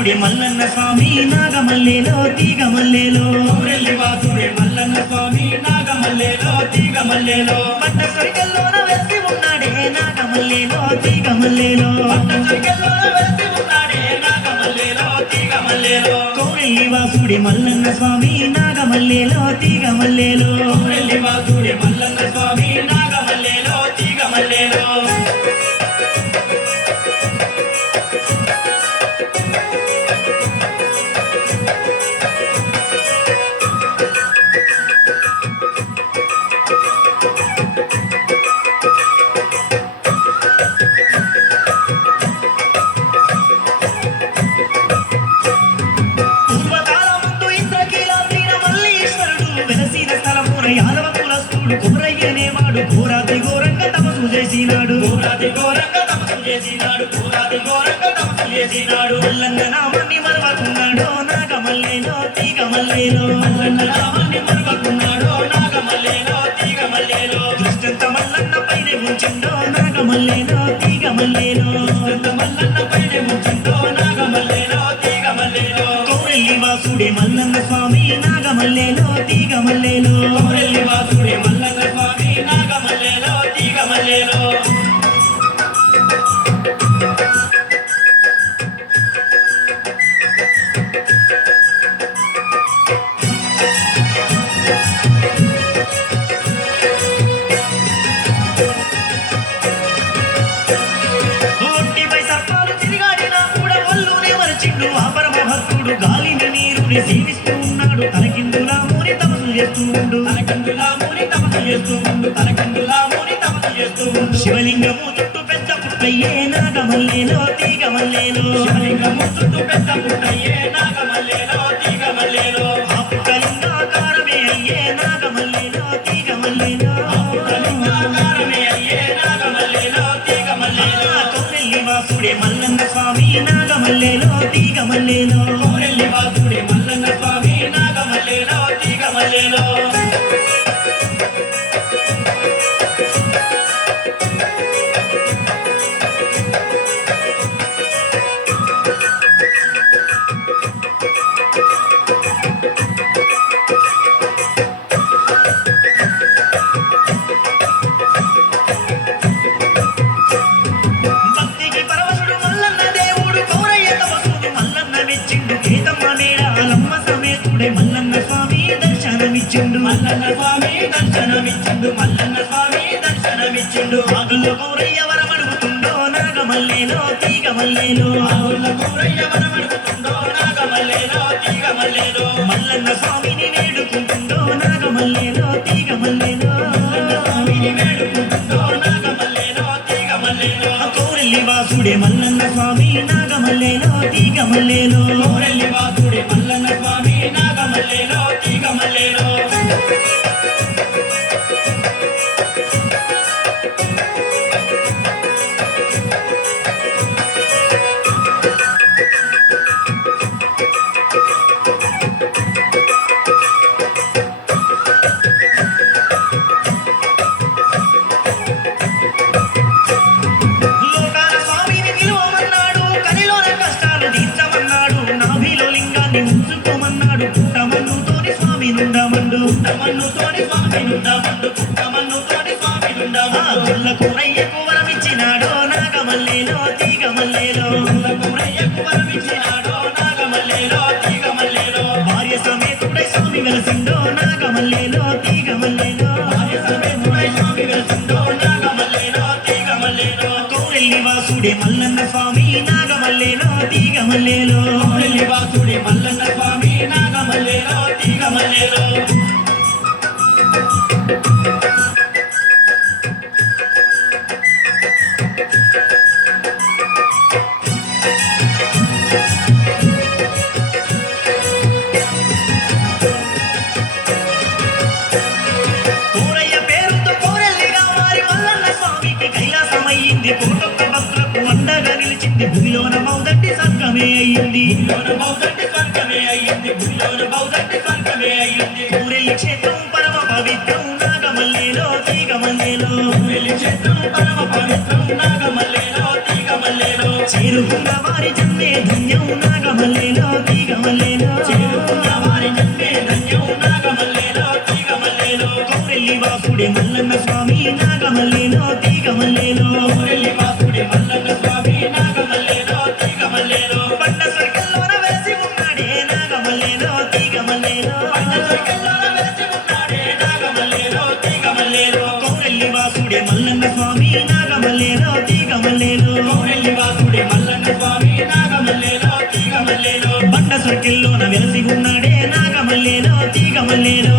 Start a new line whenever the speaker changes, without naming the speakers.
వాసుడి మల్లన్న స్వామి నాగమల్లేలో తీగమల్లేలో.
ఊరెల్లి వాసుడే మల్లన్న స్వామి నాగమల్లేలో తీగమల్లేలో.
పట్ట సరికల్లోన వెలిసి ఉన్నాడే నాగమల్లేలో తీగమల్లేలో.
పట్ట సరికల్లో వెలిసి ఉన్నాడే నాగమల్లేలో తీగమల్లేలో.
కోరెల్లి వాసుడి మల్లన్న స్వామి నాగమల్లేలో తీగమల్లేలో.
ఊరెల్లి వాసుడే మల్లన్న స్వామి నాగమల్లేలో తీగమల్లేలో.
చేసినాడు
ఘోరాది ఘోరంగా తపస్సు చేసినాడు
మల్లన్న నామాన్ని మరవకున్నాడు నాగమల్లేలో తీగమల్లేలో.
మల్లన్న నామాన్ని మరవకున్నాడు మరువకున్నాడో నాగమల్లేలో తీగమల్లేలో.
దృష్టంత మల్లన్న పైనే ఉంచిండో నాగమల్లేలో తీగమల్లేలో.
ఎంత మల్లన్న పైన ముంచుంటో నాగమల్లేలో తీగమల్లేలో.
కోరెల్లి వాసుడే మల్లన్న స్వామి నాగమల్లేనో నాగమల్లేలో తీగమల్లేలో.
కోరెల్లి వాసుడే మల్లన్న
నీరుని సేవిస్తూ ఉన్నాడు. తనకిందులా మూని తపస్సు చేస్తూ ఉండు.
తనకందులా మూని తపస్సు చేస్తూ ఉండు. తనకందులా మూని తపస్సు చేస్తూ ఉండు.
శివలింగము చుట్టూ పెద్ద పుట్టయ్యే నాగమల్లేలో తీగమల్లేలో.
శివలింగము చుట్టూ పెద్ద పుట్టయ్యే నాగమల్లేలో తీగమల్లేలో.
ఆ పుట్టలింగాకారమే అయ్యే నాగమల్లేలో తీగమల్లేలో.
పుట్టలింగాకారమే అయ్యే నాగమల్లేలో తీగమల్లేలో.
కొమ్మెల్లి వాసుడే స్వామి నాగమల్లేలో తీగమల్లేలో.
ఊరెల్లి వాసుడే
కేతమ్మ మేడాలమ్మ సమేతుడే మల్లన్న స్వామి దర్శనమిచ్చిండు.
మల్లన్న స్వామి దర్శనమిచ్చిండు మల్లన్న స్వామి దర్శనమిచ్చిండు.
వరమడుగుతుండో నాగమల్లేలో తీగమల్లేలో.
ఆవుల కూరయ్య వరమడుగుతుండో నాగమల్లేలో
మల్లన్న స్వామిని వేడుకుంటుండో నాగమల్లేలో తీగమల్లేలో.
మల్లన్న స్వామిని వేడుకుంటుండో నాగమల్లేలో తీగమల్లేలో.
కౌరెల్లి వాసుడే మల్లన్న స్వామి నాగమల్లేలో తీగమల్లేలో.
ఊరెల్లి వాసుడే మల్లన్న స్వామి నాగమల్లేలో తీగమల్లేలో.
గుళ్ళోన బౌద్ధట్టి పంతమే అయ్యింది.
గుళ్ళోన బౌద్ధట్టి పంతమే అయ్యింది.
ఊరెల్లి క్షేత్రం పరమ పవిత్రం నాగమల్లేలో తీగమల్లేలో.
ఊరెల్లి క్షేత్రం పరమ పవిత్రం నాగమల్లేలో తీగమల్లేలో.
చేరుకున్న వారి మల్లన్న స్వామి నాగమల్లేలో తీగమల్లేలో
ఊరెల్లి వాసుడే మల్లన్న స్వామి నాగమల్లేలో తీగమల్లేలో
బండ సర్కిల్లోన వెలసి ఉన్నాడే నాగమల్లేలో తీగమల్లేలో.